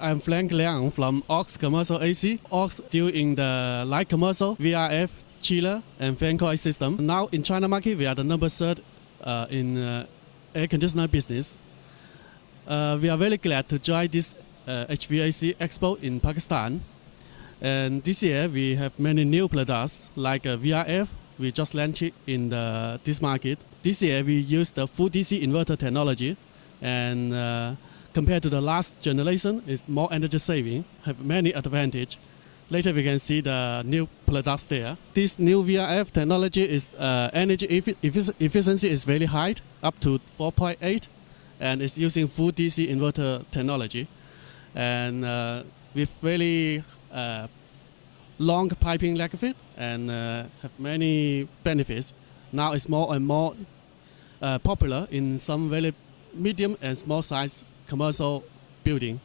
I'm Frank Liang from Aux Commercial AC. Aux deal in the light commercial, VRF, chiller, and fan coil system. Now in China market, we are the number third in air conditioner business. We are very glad to join this HVAC Expo in Pakistan. And this year we have many new products like VRF. We just launched it in this market. This year we use the full DC inverter technology, and compared to the last generation, it's more energy saving, have many advantages. Later we can see the new products there. This new VRF technology is energy efficiency is very high, up to 4.8, and it's using full DC inverter technology, and with very long piping leg fit, and have many benefits. Now it's more and more popular in some very medium and small size commercial building.